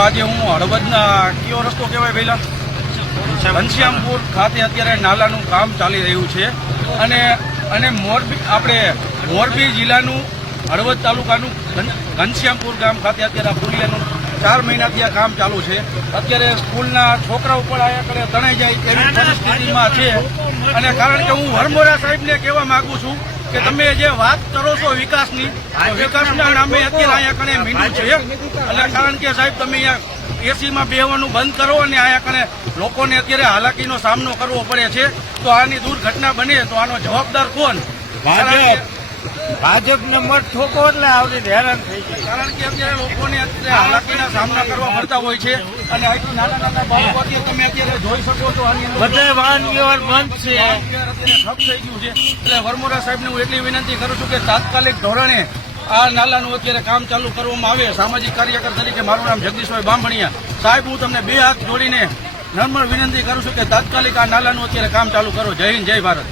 આજે હું હળવદના કયો રસ્તો કહેવાય પહેલા ઘનશ્યામપુર ખાતે અત્યારે નાલાનું કામ ચાલી રહ્યું છે અને મોરબી જિલ્લાનું હળવદ તાલુકાનું ઘનશ્યામપુર ગામ ખાતે અત્યારે આ પુલિયાનું 4 મહિનાથી આ કામ ચાલુ છે। અત્યારે સ્કૂલના છોકરાઓ પણ આયા કરે તણાઈ જાય એવી પરિસ્થિતિમાં છે અને કારણ કે હું વરમોરા સાહેબને કહેવા માંગુ છું કે તમે જે વાત કરો છો વિકાસના નામે અત્યારે અહીંયા કણે મીંડું છે એટલે કારણ કે સાહેબ તમે અહીંયા એસીમાં બેહવાનું બંધ કરો અને અહીંયા કણે લોકોને અત્યારે હાલાકીનો સામનો કરવો પડે છે તો આની દુર્ઘટના બને તો આનો જવાબદાર કોણ? ભાજપને મત ઠોકો એટલે આવડી હેરાન થઈ જાય કારણ કે અત્યારે લોકોને અત્યારે હાલાકીના સામના કરવા પડતા હોય છે અને આટલું નાના બાળકો તમે અત્યારે જોઈ શકો છો બધા વાહન વ્યવહાર બંધ છે અત્યારે ઠપ થઈ ગયું છે એટલે વરમોરા સાહેબને હું એટલી વિનંતી કરું છું કે તાત્કાલિક ધોરણે આ નાલાનું અત્યારે કામ ચાલુ કરવામાં આવે। સામાજિક કાર્યકર તરીકે મારું નામ જગદીશભાઈ બામણિયા સાહેબ હું તમને 2 હાથ જોડીને નમ્ર વિનંતી કરું છું કે તાત્કાલિક આ નાલાનું અત્યારે કામ ચાલુ કરો। જય હિન્દ, જય ભારત।